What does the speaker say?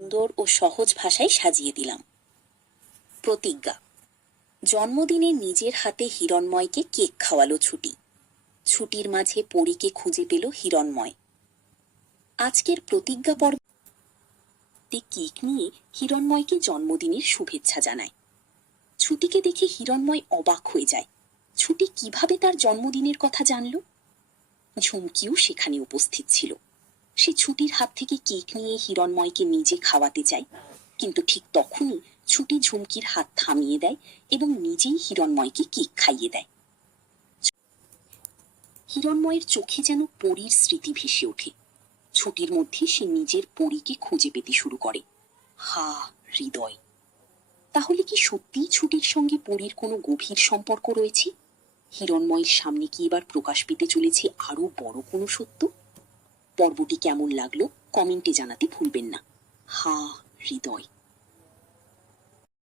সুন্দর ও সহজ ভাষায় সাজিয়ে দিলাম। প্রতিজ্ঞা। জন্মদিনে নিজের হাতে হিরণময়কে কেক খাওয়ালো ছুটি। ছুটির মাঝে পরীকে খুঁজে পেল হিরণময়। আজকের প্রতিজ্ঞা পর্বে কেক নিয়ে হিরণময়কে জন্মদিনের শুভেচ্ছা জানায়। ছুটিকে দেখে হিরণময় অবাক হয়ে যায়। ছুটি কিভাবে তার জন্মদিনের কথা জানল? ঝুমকিও সেখানে উপস্থিত ছিল। সে ছুটির হাত থেকে কেক নিয়ে হিরণময়কে নিজে খাওয়াতে চায়, কিন্তু ঠিক তখনই ছুটি ঝুমকির হাত থামিয়ে দেয় এবং নিজেই হিরণময়কে কেক খাইয়ে দেয়। হিরণময়ের চোখে যেন পরীর স্মৃতি ভেসে ওঠে। ছুটির মধ্যে সে নিজের পরীকে খুঁজে পেতে শুরু করে। হা হৃদয়! তাহলে কি সত্যিই ছুটির সঙ্গে পরীর কোনো গভীর সম্পর্ক রয়েছে? হিরণময়ের সামনে কি এবার প্রকাশ পেতে চলেছে আরো বড় কোনো সত্য? পর্বটি কেমন লাগলো কমেন্টে জানাতে ভুলবেন না। হা হৃদয়!